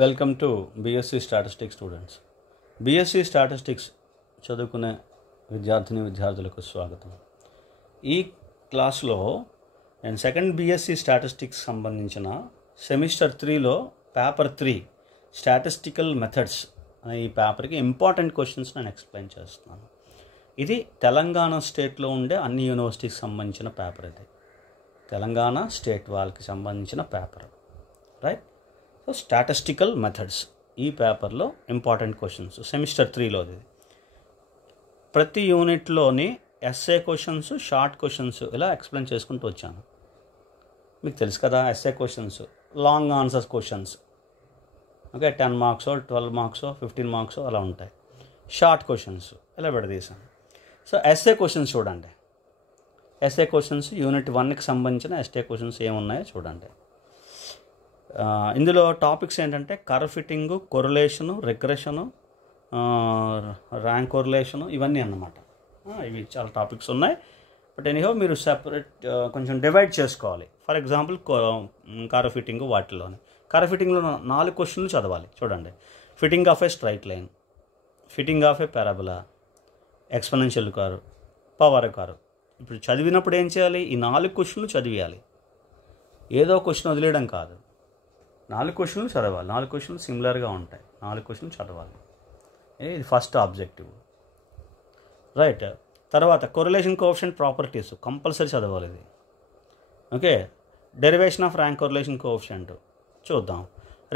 Welcome to BSc statistics students. BSc statistics చదువుకునే విద్యార్థులకు స్వాగతం. ఈ క్లాస్లో నేను సెకండ్ బీఎస్సీ స్టాటిస్టిక్స్ సంబంధించిన సెమిస్టర్ 3లో పేపర్ 3 స్టాటిస్టికల్ మెథడ్స్ అనే ఈ పేపర్కి ఇంపార్టెంట్ క్వశ్చన్స్ నేను ఎక్స్ప్లెయిన్ చేస్తున్నాను. ఇది తెలంగాణ స్టేట్లో ఉండే అన్ని యూనివర్సిటీకి సంబంధించిన పేపర్. ఇది తెలంగాణ స్టేట్ వాళ్ళకి సంబంధించిన paper, right? So statistical methods ఈ పేపర్లో ఇంపార్టెంట్ క్వశ్చన్స్ సెమిస్టర్ 3లోది. ప్రతి యూనిట్లోని ఎస్ఏ క్వశ్చన్స్, షార్ట్ క్వశ్చన్స్ ఇలా ఎక్స్ప్లెయిన్ చేసుకుంటూ వచ్చాను. మీకు తెలుసు కదా, SA questions long answers questions, okay, 10 marks 12 marks 15 marks అలా ఉంటాయి. షార్ట్ క్వశ్చన్స్ ఇలా విడదీసాను. సో ఎస్ఏ క్వశ్చన్స్ చూడండి. ఎస్ఏ క్వశ్చన్స్ యూనిట్ 1కి సంబంధించిన ఎస్ఏ క్వశ్చన్స్ ఏమున్నాయో చూడండి. ఇందులో టాపిక్స్ ఏంటంటే curve fitting, correlation, regression, rank correlation, ఇవన్నీ అన్నమాట. ఇవి చాలా టాపిక్స్ ఉన్నాయి. బట్ ఎనీహో మీరు సెపరేట్ కొంచెం డివైడ్ చేసుకోవాలి. ఫర్ ఎగ్జాంపుల్ కర్వ్ ఫిట్టింగు వాటిలోని కర్వ్ ఫిట్టింగ్లో 4 క్వశ్చన్లు చదవాలి. చూడండి, fitting of a straight line, fitting of A parabola, exponential curve, power curve. ఇప్పుడు చదివినప్పుడు ఏం చేయాలి? ఈ 4 క్వశ్చన్లు చదివేయాలి. ఏదో క్వశ్చన్ వదిలేయడం కాదు, 4 క్వశ్చన్లు చదవాలి. 4 క్వశ్చన్లు సిమిలర్గా ఉంటాయి, 4 క్వశ్చన్లు చదవాలి. ఇది ఫస్ట్ ఆబ్జెక్టివ్, రైట్? తర్వాత కొరిలేషన్ కోఎఫిషియంట్ ప్రాపర్టీస్ కంపల్సరీ చదవాలి ఇది, okay. Derivation off rank correlation coefficient చూద్దాం.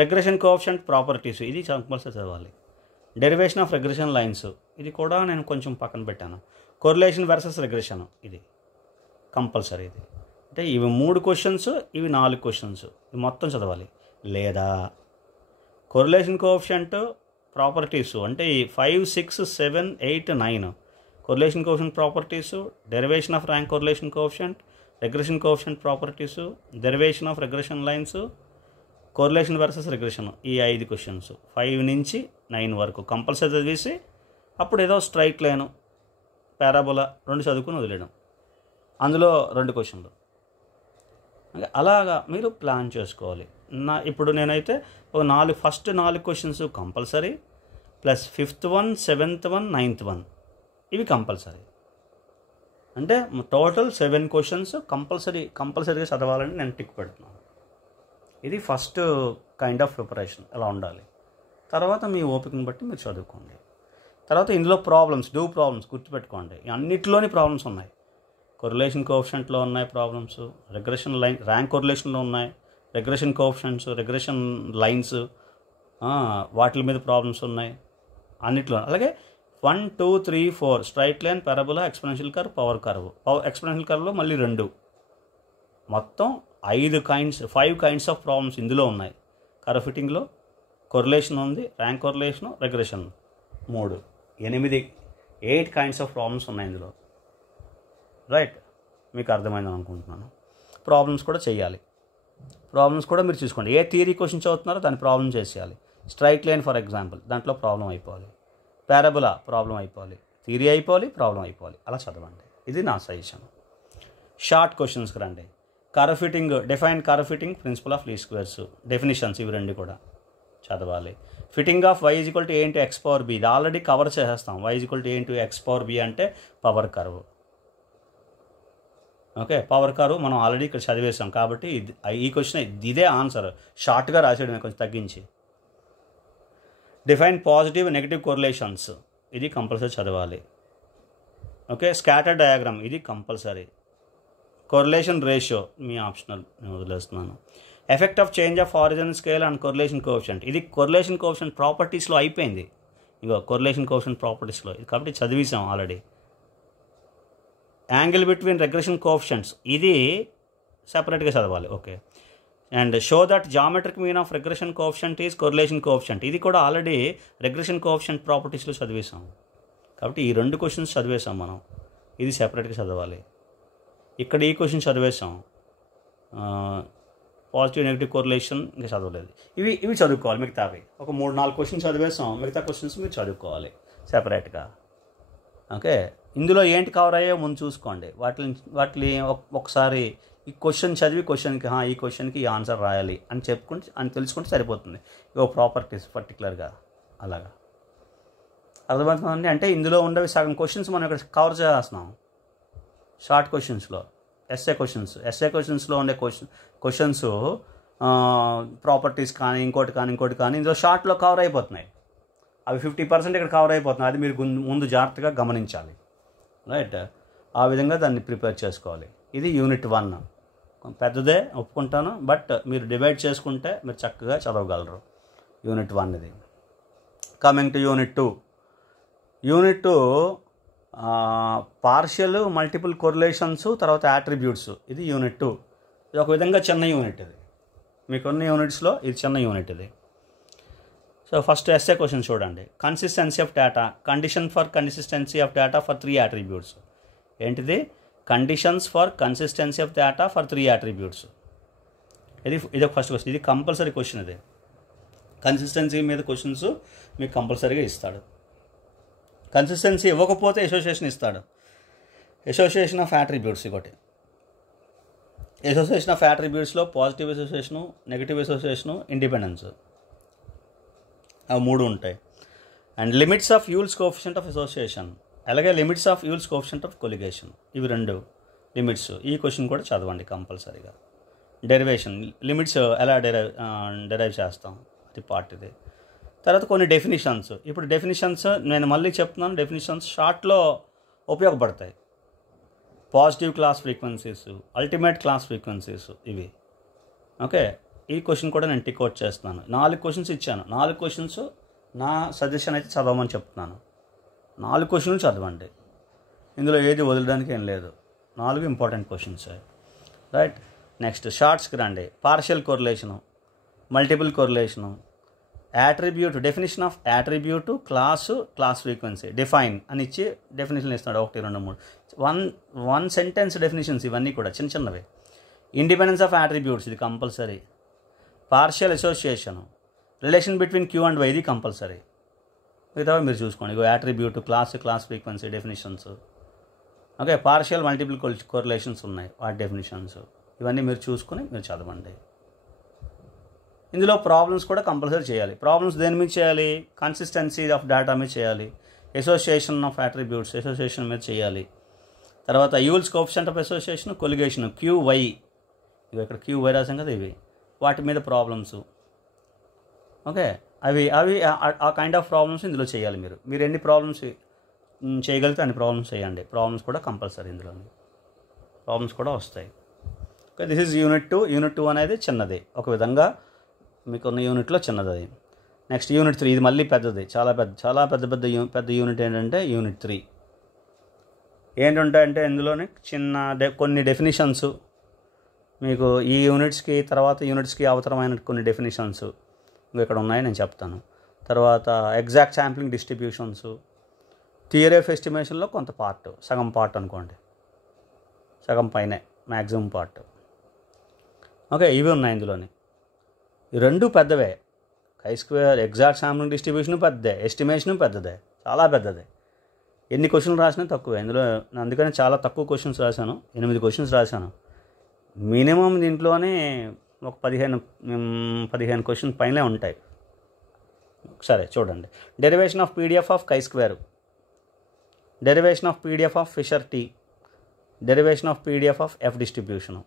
రిగ్రెషన్ కోఎఫిషియంట్ ప్రాపర్టీస్ ఇది కంపల్సరీ చదవాలి. డెరివేషన్ ఆఫ్ రిగ్రెషన్ లైన్స్ ఇది కూడా నేను కొంచెం పక్కన పెట్టాను. కొరిలేషన్ వర్సెస్ రిగ్రెషన్ ఇది కంపల్సరీ. ఇది అంటే ఇవి 3 క్వశ్చన్స్, ఇవి 4 క్వశ్చన్స్, ఇవి మొత్తం చదవాలి. లేదా కొరిలేషన్ కోఎఫిషియంట్ ప్రాపర్టీస్ అంటే ఈ 5, 6, 7, 8, 9 correlation coefficient properties, derivation off rank correlation coefficient, regression coefficient properties, derivation of regression lines, correlation versus regression, ఈ 5 క్వశ్చన్స్ 5 నుంచి 9 వరకు కంపల్సరీ చదివేసి అప్పుడు ఏదో స్ట్రైట్ లైన్, పారాబోలా 2 చదువుకుని వదిలేయడం. అందులో 2 క్వశ్చన్లు. అలాగా మీరు ప్లాన్ చేసుకోవాలి. ఇప్పుడు నేనైతే ఒక first 4 questions compulsory, plus 5th 1, 7th 1, 9th 1 ఇవి కంపల్సరీ. అంటే టోటల్ 7 క్వశ్చన్స్ కంపల్సరీగా చదవాలని నేను టిక్ పెడుతున్నాను. ఇది ఫస్ట్ కైండ్ ఆఫ్ ప్రిపరేషన్ ఎలా ఉండాలి. తర్వాత మీ ఓపికను బట్టి మీరు చదువుకోండి. తర్వాత ఇందులో ప్రాబ్లమ్స్ గుర్తుపెట్టుకోండి. అన్నిటిలోని ప్రాబ్లమ్స్ ఉన్నాయి. కొరిలేషన్ కోఎఫిషియంట్లో ఉన్నాయి ప్రాబ్లమ్స్, రిగ్రెషన్ లైన్, ర్యాంక్ కొరిలేషన్లో ఉన్నాయి, రిగ్రెషన్ కోఎఫిషియంట్స్, రిగ్రెషన్ లైన్స్, వాటి మీద ప్రాబ్లమ్స్ ఉన్నాయి అన్నిట్లో. అలాగే 1, 2, 3, 4 straight line, parabola, exponential curve, power curve. Exponential కర్వ్లో మళ్ళీ 2, మొత్తం 5 కైండ్స్ ఆఫ్ ప్రాబ్లమ్స్ ఇందులో ఉన్నాయి. కర్వ్ ఫిట్టింగ్లో కొరిలేషన్ ఉంది, rank correlation, regression 3, 8 kinds of problems ఉన్నాయి ఇందులో, రైట్? మీకు అర్థమైందని అనుకుంటున్నాను. ప్రాబ్లమ్స్ కూడా చేయాలి. ప్రాబ్లమ్స్ కూడా మీరు చూసుకోండి. ఏ థియరీ క్వశ్చన్ చదువుతున్నారో దాని ప్రాబ్లం చేసేయాలి. స్ట్రైట్ లైన్ ఫర్ ఎగ్జాంపుల్, దాంట్లో ప్రాబ్లం అయిపోవాలి. పారాబోలా ప్రాబ్లం అయిపోవాలి, థియరీ అయిపోవాలి, ప్రాబ్లం అయిపోవాలి. అలా చదవండి. ఇది నా సజెషన్. షార్ట్ క్వశ్చన్స్కి రండి. Curve fitting, define curve fitting, principle of least squares, definitions ఇవి 2 కూడా చదవాలి. Fitting of y = a × x power b ఇది ఆల్రెడీ కవర్ చేసేస్తాం. y = a × x power b అంటే power curve, okay. Power curve మనం already ఇక్కడ చదివేసాం కాబట్టి ఈ క్వశ్చన్ ఇదే ఆన్సర్. షార్ట్గా రాసేయడం కొంచెం తగ్గించి. డిఫైన్ పాజిటివ్ నెగిటివ్ కొరిలేషన్స్ ఇది కంపల్సరీ చదవాలి, ఓకే. స్కాటర్ డయాగ్రామ్ ఇది కంపల్సరీ. కొరిలేషన్ రేషియో మీ ఆప్షనల్, నేను వదిలేస్తున్నాను. Effect of change of origin scale and correlation coefficient ఇది కొరిలేషన్ కోఎఫిషియంట్ ప్రాపర్టీస్లో అయిపోయింది. ఇంకో కొరిలేషన్ కోఎఫిషియంట్ ప్రాపర్టీస్లో కాబట్టి చదివేసాం already. Angle between regression coefficients ఇది సెపరేట్గా చదవాలి, okay. And show that geometric mean of regression coefficient is correlation coefficient ఇది కూడా ఆల్రెడీ రిగ్రెషన్ కోఎఫిషియంట్ ప్రాపర్టీస్లో చదివేసాం కాబట్టి ఈ 2 క్వశ్చన్స్ చదివేసాం మనం. ఇది సెపరేట్గా చదవాలి. ఇక్కడ ఈ క్వశ్చన్ చదివేసాం, పాజిటివ్ నెగిటివ్ కొరిలేషన్ ఇంకా చదవలేదు. ఇవి చదువుకోవాలి. మిగతావి ఒక 3-4 క్వశ్చన్స్ చదివేసాం. మిగతా క్వశ్చన్స్ మీరు చదువుకోవాలి సెపరేట్గా, ఓకే. ఇందులో ఏంటి కవర్ అయ్యో ముందు చూసుకోండి. వాటిని ఒకసారి ఈ క్వశ్చన్ చదివి క్వశ్చన్కి ఈ క్వశ్చన్కి ఈ ఆన్సర్ రాయాలి అని తెలుసుకుంటే సరిపోతుంది. ఇవో ప్రాపర్టీస్ పర్టికులర్గా అలాగా అర్థమవుతుందండి. అంటే ఇందులో ఉండేవి సగం క్వశ్చన్స్ మనం ఇక్కడ కవర్ చేస్తున్నాం షార్ట్ క్వశ్చన్స్లో. ఎస్ఏ క్వశ్చన్స్లో ఉండే క్వశ్చన్స్ ప్రాపర్టీస్ కానీ ఇంకోటి కానీ ఇందులో షార్ట్లో కవర్ అయిపోతున్నాయి. అవి 50% ఇక్కడ కవర్ అయిపోతున్నాయి. అది మీరు ముందు జాగ్రత్తగా గమనించాలి. రైట్, ఆ విధంగా దాన్ని ప్రిపేర్ చేసుకోవాలి. ఇది యూనిట్ 1 పెద్దదే ఒప్పుకుంటాను, బట్ మీరు డివైడ్ చేసుకుంటే మీరు చక్కగా చదవగలరు. యూనిట్ 1 ఇది. Coming to unit 2 partial multiple correlations తర్వాత యాట్రిబ్యూట్స్. ఇది యూనిట్ 2. ఇది ఒక విధంగా చిన్న యూనిట్. ఇది మీకున్న యూనిట్స్లో ఇది చిన్న యూనిట్ ఇది. సో ఫస్ట్ ఎస్ఏ క్వశ్చన్ చూడండి. Consistency of data, condition for consistency of data for 3 attributes. ఏంటిది? Conditions for consistency of data for 3 attributes. ఇది ఒక ఫస్ట్ క్వశ్చన్. ఇది కంపల్సరీ క్వశ్చన్. ఇది కన్సిస్టెన్సీ మీద క్వశ్చన్స్ మీకు కంపల్సరీగా ఇస్తాడు. కన్సిస్టెన్సీ ఇవ్వకపోతే అసోసియేషన్ ఇస్తాడు. Association of attributes. ఒకటి అసోసియేషన్ ఆఫ్ యాట్రిబ్యూట్స్లో positive association, negative association, independence, అవి 3 ఉంటాయి. And limits of Yule's coefficient of association, అలాగే limits of Yule's coefficient of colligation. ఇవి 2 లిమిట్స్. ఈ క్వశ్చన్ కూడా చదవండి కంపల్సరీగా. డెరివేషన్, లిమిట్స్ ఎలా డెరైవ్ చేస్తాం, అది పార్ట్ ఇది. తర్వాత కొన్ని డెఫినిషన్స్. ఇప్పుడు డెఫినిషన్స్ నేను మళ్ళీ చెప్తున్నాను, డెఫినిషన్స్ షార్ట్లో ఉపయోగపడతాయి. Positive class frequencies, ultimate class frequencies ఇవి. ఓకే, ఈ క్వశ్చన్ కూడా నేను టిక్ అవుట్ చేస్తున్నాను. 4 క్వశ్చన్స్ ఇచ్చాను. 4 క్వశ్చన్స్ నా సజెషన్ అయితే చదవమని చెప్తున్నాను. 4 క్వశ్చన్లు చదవండి. ఇందులో ఏది వదలడానికి ఏం లేదు. 4 ఇంపార్టెంట్ క్వశ్చన్స్. రైట్, నెక్స్ట్ షార్ట్స్కి రండి. Partial correlation, multiple correlation, attribute, definition of attribute, class frequency, define అని ఇచ్చి డెఫినేషన్ ఇస్తున్నాడు. 1 2 3 వన్ సెంటెన్స్ డెఫినేషన్స్. ఇవన్నీ కూడా చిన్నవి. ఇండిపెండెన్స్ ఆఫ్ యాట్రిబ్యూట్స్, ఇది compulsory. Partial association, relation between Q and Y, ఇది కంపల్సరీ. మిగతా మీరు చూసుకోండి. ఇగో attribute, class frequency definitions. Okay, partial multiple correlations ఉన్నాయి, వాటి డెఫినేషన్స్. ఇవన్నీ మీరు చూసుకొని మీరు చదవండి. ఇందులో ప్రాబ్లమ్స్ కూడా కంపల్సరీ చేయాలి. ప్రాబ్లమ్స్ దేని మీద చేయాలి? కన్సిస్టెన్సీ ఆఫ్ డేటా మీద చేయాలి. అసోసియేషన్ ఆఫ్ అట్రిబ్యూట్స్, అసోసియేషన్ మీద చేయాలి. తర్వాత యూల్స్ కోఎఫిషియంట్ ఆఫ్ అసోసియేషన్, కొలిగేషన్, QY, ఇవి ఇక్కడ QY రాసాం కదా, ఇవి వాటి మీద ప్రాబ్లమ్స్. ఓకే, అవి ఆ కైండ్ ఆఫ్ ప్రాబ్లమ్స్ ఇందులో చేయాలి. మీరు ఎన్ని ప్రాబ్లమ్స్ చేయగలిగితే అన్ని ప్రాబ్లమ్స్ చేయండి. ప్రాబ్లమ్స్ కూడా కంపల్సరీ, ఇందులో ప్రాబ్లమ్స్ కూడా వస్తాయి. Okay, this is unit 2. Unit 2 అనేది చిన్నది, ఒక విధంగా మీకున్న యూనిట్లో చిన్నది అది. Next unit 3. ఇది మళ్ళీ పెద్దది, చాలా పెద్ద యూనిట్ ఏంటంటే యూనిట్ 3. ఏంటంటే ఇందులోనే కొన్ని డెఫినిషన్స్ మీకు ఈ యూనిట్స్కి తర్వాత యూనిట్స్కి అవసరమైన కొన్ని డెఫినిషన్స్ ఇక్కడ ఉన్నాయి, నేను చెప్తాను. తర్వాత exact sampling distributions, theory of ఎస్టిమేషన్లో కొంత పార్ట్, సగం పార్ట్ అనుకోండి, సగం పైనే మ్యాక్సిమం పార్ట్. ఓకే, ఇవి ఉన్నాయి ఇందులోని. ఈ 2 పెద్దవే. chi-square, ఎగ్జాక్ట్ శాంప్లింగ్ డిస్ట్రిబ్యూషన్ పెద్దదే, ఎస్టిమేషను పెద్దదే, చాలా పెద్దదే. ఎన్ని క్వశ్చన్లు రాసినా తక్కువే ఇందులో. అందుకని చాలా తక్కువ క్వశ్చన్స్ రాశాను, 8 క్వశ్చన్స్ రాశాను. మినిమం దీంట్లోనే ఒక 15 క్వశ్చన్ పైనే ఉంటాయి. సరే చూడండి. Derivation of PDF of chi-square, derivation of PDF of Fisher T, derivation of PDF of F distribution.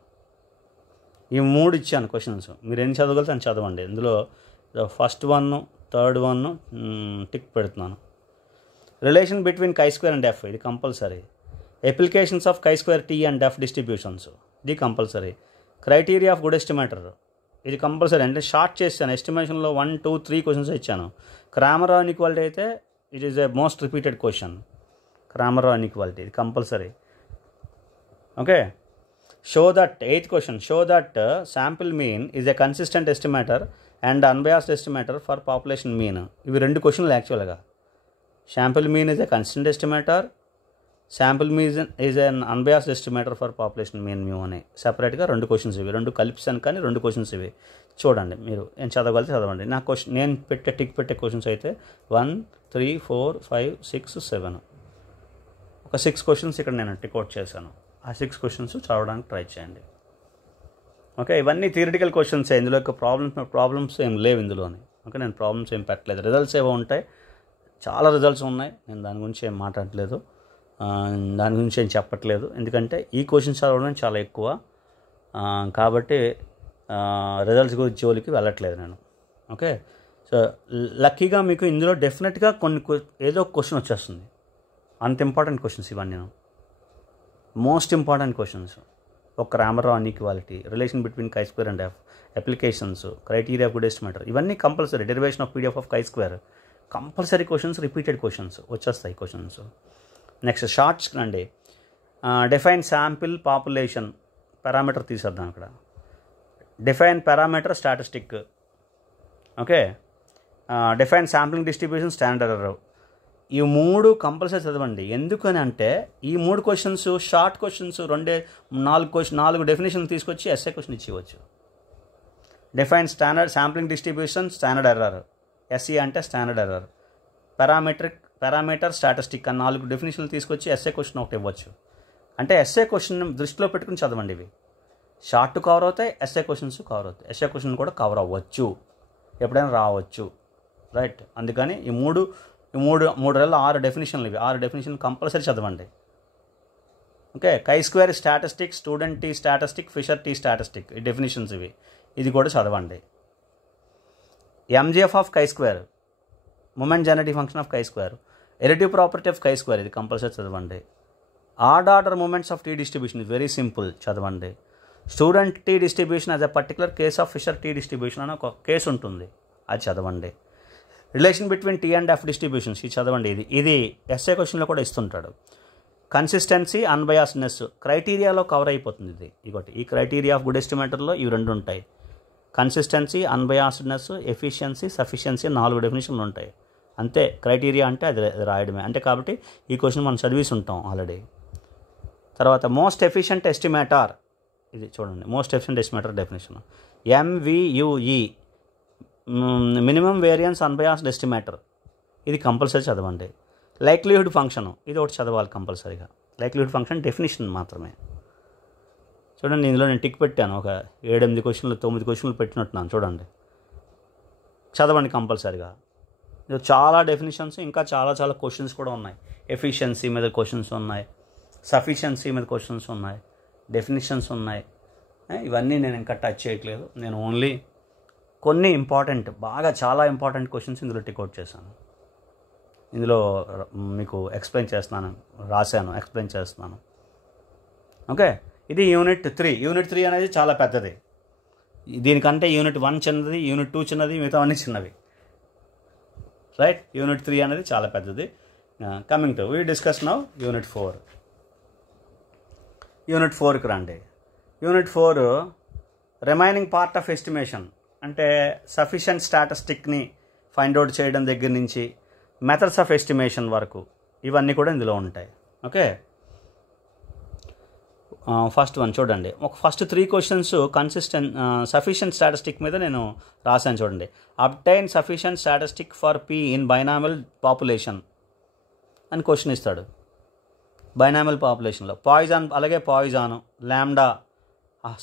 ఈ 3 ఇచ్చాను క్వశ్చన్స్. మీరు ఎన్ని చదవగలితే అని చదవండి. ఇందులో ఫస్ట్ 1, థర్డ్ 1 టిక్ పెడుతున్నాను. Relation between chi-square and F, ఇది compulsory. Applications of chi-square T and F distributions, ఇది compulsory. Criteria of good estimator, ఇది కంపల్సరీ. అంటే షార్ట్ చేశాను. ఎస్టిమేషన్లో 1 2 3 క్వశ్చన్స్ ఇచ్చాను. క్రామర్ ఇన్ఈక్వాలిటీ అయితే it is a most repeated question. Cramer inequality, ఇది compulsory. Okay, show that 8th question, show that sample mean is a consistent estimator and unbiased estimator for population mean. ఇవి 2 క్వశ్చన్లు యాక్చువల్గా. Sample mean is a consistent estimator, sample mean is an unbiased estimator for population mean mu అని సెపరేట్గా 2 questions ఇవి. 2 కలిపిసాను కానీ 2 questions ఇవి. చూడండి, మీరు ఏం చదవగలితే చదవండి. నా క్వశ్చన్ నేను టిక్ పెట్టే క్వశ్చన్స్ అయితే 1 3 4 5 6 7, ఒక 6 క్వశ్చన్స్ ఇక్కడ నేను టిక్ అవుట్ చేశాను. ఆ 6 క్వశ్చన్స్ చదవడానికి ట్రై చేయండి. ఓకే, ఇవన్నీ థియరిటికల్ క్వశ్చన్స్. ఇందులో ప్రాబ్లమ్స్ ఏం లేవు ఇందులోని. ఓకే, నేను ప్రాబ్లమ్స్ ఏం పెట్టలేదు. రిజల్ట్స్ ఏవో ఉంటాయి, చాలా రిజల్ట్స్ ఉన్నాయి. నేను దాని గురించి ఏం మాట్లాడట్లేదు, దాని గురించి ఏం చెప్పట్లేదు. ఎందుకంటే ఈ క్వశ్చన్స్ చదవడం చాలా ఎక్కువ కాబట్టి రిజల్ట్స్ గురించి జోలికి వెళ్ళట్లేదు నేను. ఓకే, సో లక్కీగా మీకు ఇందులో డెఫినెట్గా ఏదో ఒక క్వశ్చన్ వచ్చేస్తుంది. అంత ఇంపార్టెంట్ క్వశ్చన్స్ ఇవన్నీ, మోస్ట్ ఇంపార్టెంట్ క్వశ్చన్స్. ఒక Ramarao inequality, relation between chi² and f, applications, criteria of good estimator, ఇవన్నీ compulsory. Derivation of PDF of chi², compulsory questions, repeated questions వచ్చేస్తాయి క్వశ్చన్స్. నెక్స్ట్ షార్ట్స్ అండి. డిఫైన్ శాంపిల్ పాపులేషన్, పారామీటర్ తీసేద్దాం అక్కడ. Define parameter statistic. Okay, define sampling distribution, standard error. ఈ 3 compulsory చదవండి. ఎందుకని అంటే ఈ 3 క్వశ్చన్స్ షార్ట్ క్వశ్చన్స్, 4 డెఫినేషన్ తీసుకొచ్చి SA question ఇచ్చేవచ్చు. Define standard sampling distribution, standard error. SE అంటే స్టాండర్డ్ ఎర్రర్. పారామీటర్ స్టాటిస్టిక్ అని 4 డెఫినేషన్లు తీసుకొచ్చి ఎస్ఏ క్వశ్చన్ ఒకటి ఇవ్వచ్చు. అంటే ఎస్ఏ క్వశ్చన్ దృష్టిలో పెట్టుకుని చదవండి. ఇవి షార్ట్ కవర్ అవుతాయి, ఎస్ఏ క్వశ్చన్స్ కవర్ అవుతాయి. ఎస్ఏ క్వశ్చన్ కూడా కవర్ అవ్వచ్చు, ఎప్పుడైనా రావచ్చు. రైట్, అందుకని ఈ మూడు 6 డెఫినేషన్లు. ఇవి 6 డెఫినేషన్లు కంపల్సరీ చదవండి. Okay, chi² statistic, student T statistic, Fisher T statistic, ఈ డెఫినేషన్స్ ఇవి. ఇది కూడా చదవండి. MGF of chi², moment generative function of chi², additive property of chi², ఇది కంపల్సరీ చదవండి. Order moments of T distribution, very simple, చదవండి. Student T distribution as a particular case of Fisher T distribution అని ఒక case ఉంటుంది, అది చదవండి. Relation between T and F distributions, ఇది చదవండి. ఇది ఎస్ఏ క్వశ్చన్లో కూడా ఇస్తుంటాడు. కన్సిస్టెన్సీ, అన్బయాస్నెస్, క్రైటీరియాలో కవర్ అయిపోతుంది. ఇది ఇంకోటి, ఈ క్రైటీరియా ఆఫ్ గుడ్ ఎస్టిమేటర్లో ఇవి 2 ఉంటాయి. కన్సిస్టెన్సీ, అన్బయాస్డ్నెస్, ఎఫిషియన్సీ, సఫిషియన్సీ, 4 డెఫినేషన్లు ఉంటాయి. అంతే, క్రైటీరియా అంటే అది రాయడమే. అంటే కాబట్టి ఈ క్వశ్చన్ మనం చదివేసి ఉంటాం ఆల్రెడీ. తర్వాత మోస్ట్ ఎఫిషియంట్ ఎస్టిమేటర్, ఇది చూడండి. Most efficient estimator definition. MVUE, minimum variance unbiased estimator, ఇది కంపల్సరీ చదవండి. లైక్లీహుడ్ ఫంక్షన్, ఇది ఒకటి చదవాలి కంపల్సరీగా. లైక్లీహుడ్ ఫంక్షన్ డెఫినేషన్ మాత్రమే. చూడండి, ఇందులో నేను టిక్ పెట్టాను. ఒక 7-8 క్వశ్చన్లు 9 క్వశ్చన్లు పెట్టినట్టున్నాను. చూడండి, చదవండి కంపల్సరీగా. ఇది చాలా డెఫినేషన్స్, ఇంకా చాలా క్వశ్చన్స్ కూడా ఉన్నాయి. ఎఫిషియన్సీ మీద క్వశ్చన్స్ ఉన్నాయి, సఫిషియన్సీ మీద క్వశ్చన్స్ ఉన్నాయి, డెఫినేషన్స్ ఉన్నాయి. ఇవన్నీ నేను ఇంకా టచ్ చేయట్లేదు. నేను ఓన్లీ కొన్ని ఇంపార్టెంట్, చాలా ఇంపార్టెంట్ క్వశ్చన్స్ ఇందులో టికౌట్ చేశాను. ఇందులో మీకు ఎక్స్ప్లెయిన్ చేస్తున్నాను, ఎక్స్ప్లెయిన్ చేస్తున్నాను. ఓకే, ఇది యూనిట్ 3. యూనిట్ 3 అనేది చాలా పెద్దది. దీనికంటే యూనిట్ 1 చిన్నది, యూనిట్ 2 చిన్నది, మిగతా అన్నీ చిన్నవి. రైట్, యూనిట్ 3 అనేది చాలా పెద్దది. Coming to we discuss now unit 4. Unit 4కి రండి. Unit 4 remaining part of estimation, అంటే సఫిషియంట్ స్టాటిస్టిక్ని ఫైండ్ అవుట్ చేయడం దగ్గర నుంచి మెథడ్స్ ఆఫ్ ఎస్టిమేషన్ వరకు ఇవన్నీ కూడా ఇందులో ఉంటాయి. ఓకే, ఫస్ట్ వన్ చూడండి. ఫస్ట్ 3 క్వశ్చన్స్ సఫిషియంట్ స్టాటిస్టిక్ మీద నేను రాశాను. చూడండి, obtain sufficient statistic for P in binomial population అని క్వశ్చన్ ఇస్తాడు. బైనామిల్ పాపులేషన్లో అలాగే Poisson, lambda,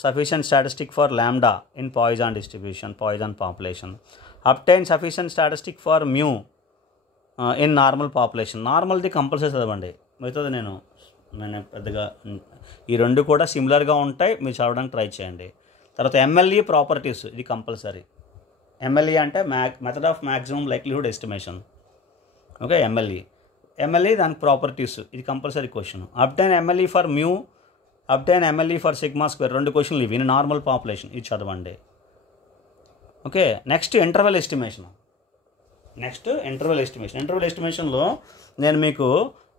sufficient statistic for lambda in Poisson distribution, Poisson population. Obtain sufficient statistic for mu in normal population. నార్మల్ది compulsory చదవండి, మిగతాది నేను పెద్దగా, ఈ 2 కూడా సిమిలర్గా ఉంటాయి, మీరు చదవడానికి ట్రై చేయండి. తర్వాత MLE ప్రాపర్టీస్, ఇది కంపల్సరీ. MLE అంటే method of maximum likelihood estimation. Okay, MLE దానికి ప్రాపర్టీస్, ఇది compulsory question. Obtain MLE for mu, obtain MLE for sigma square, 2 క్వశ్చన్లు ఇవి. నార్మల్ పాపులేషన్, ఇది చదవండి. Okay, next interval estimation. Interval ఎస్టిమేషన్లో నేను మీకు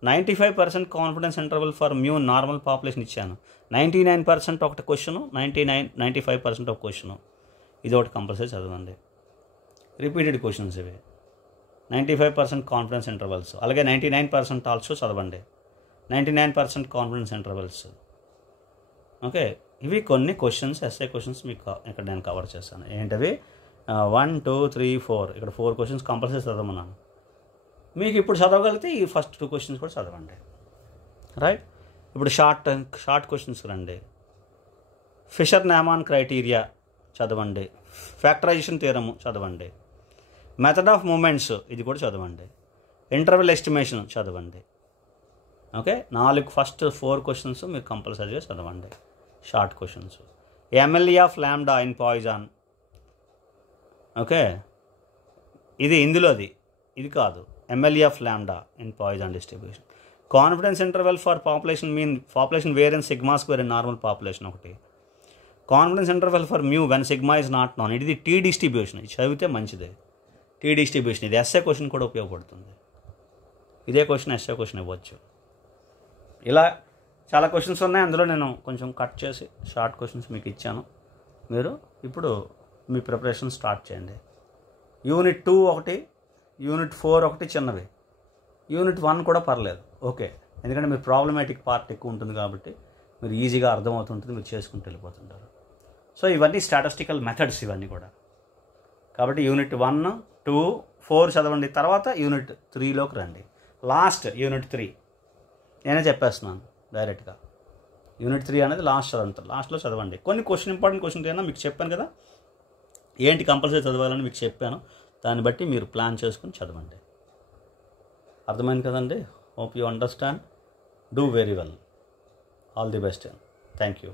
95% confidence interval for mu normal population ఇచ్చాను. 99% ఒకటి క్వశ్చను, 95% ఒక క్వశ్చను. ఇది ఒకటి కంపల్సరీ చదవండి. రిపీటెడ్ క్వశ్చన్స్ ఇవి. 95% కాన్ఫిడెన్స్ ఇంటర్వెల్స్, అలాగే 99% ఆల్సో చదవండి. 99% కాన్ఫిడెన్స్ ఇంటర్వెల్స్. ఓకే, ఇవి కొన్ని క్వశ్చన్స్, ఎస్ఏ క్వశ్చన్స్ మీకు ఇక్కడ నేను కవర్ చేస్తాను. ఏంటవి? 1, 2, 3, 4, ఇక్కడ 4 క్వశ్చన్స్ కంపల్సరీ చదవమన్నాను. మీకు ఇప్పుడు చదవగలిగితే ఈ ఫస్ట్ 2 క్వశ్చన్స్ కూడా చదవండి. రైట్, ఇప్పుడు షార్ట్ క్వశ్చన్స్ రండి. ఫిషర్ నామాన్ క్రైటీరియా చదవండి. ఫ్యాక్టరైజేషన్ థియరము చదవండి. మెథడ్ ఆఫ్ మూమెంట్స్ ఇది కూడా చదవండి. ఇంటర్వెల్ ఎస్టిమేషన్ చదవండి. ఓకే, 4 ఫస్ట్ 4 క్వశ్చన్స్ మీరు కంపల్సరీగా చదవండి, short questions. MLE of lambda in Poisson. Okay, ఇది ఇందులోది, ఇది కాదు. MLE of lambda in Poisson distribution. Confidence interval for population variance sigma square in normal population ఒకటి. Confidence interval for mu when sigma is not known. ఇది tea distribution. ఇది చదివితే మంచిదే. T distribution ఇది ఎస్ఏ క్వశ్చన్ కూడా ఉపయోగపడుతుంది. ఇదే question SA question ఇవ్వచ్చు. ఇలా చాలా క్వశ్చన్స్ ఉన్నాయి. అందులో నేను కొంచెం కట్ చేసి షార్ట్ క్వశ్చన్స్ మీకు ఇచ్చాను. మీరు ఇప్పుడు మీ ప్రిపరేషన్ స్టార్ట్ చేయండి. యూనిట్ 2 ఒకటి, యూనిట్ 4 ఒకటి చిన్నవి, యూనిట్ 1 కూడా పర్లేదు. ఓకే, ఎందుకంటే మీరు ప్రాబ్లమాటిక్ పార్ట్ ఎక్కువ ఉంటుంది కాబట్టి మీరు ఈజీగా అర్థమవుతుంటుంది, మీరు చేసుకుంటూ వెళ్ళిపోతుంటారు. సో ఇవన్నీ స్టాటిస్టికల్ మెథడ్స్ ఇవన్నీ కూడా. కాబట్టి యూనిట్ 1, 2, 4 చదవండి. తర్వాత యూనిట్ 3లోకి రండి. లాస్ట్ యూనిట్ 3 నేనే చెప్పేస్తున్నాను డైరెక్ట్గా. యూనిట్ 3 అనేది లాస్ట్ చదువుతారు. లాస్ట్లో చదవండి. కొన్ని ఇంపార్టెంట్ క్వశ్చన్స్ అయినా మీకు చెప్పాను కదా, ఏంటి కంపల్సరీ చదవాలని మీకు చెప్పాను. దాన్ని బట్టి మీరు ప్లాన్ చేసుకుని చదవండి. అర్థమైంది కదండి? Hope you understand. Do very well. All the best. Thank you.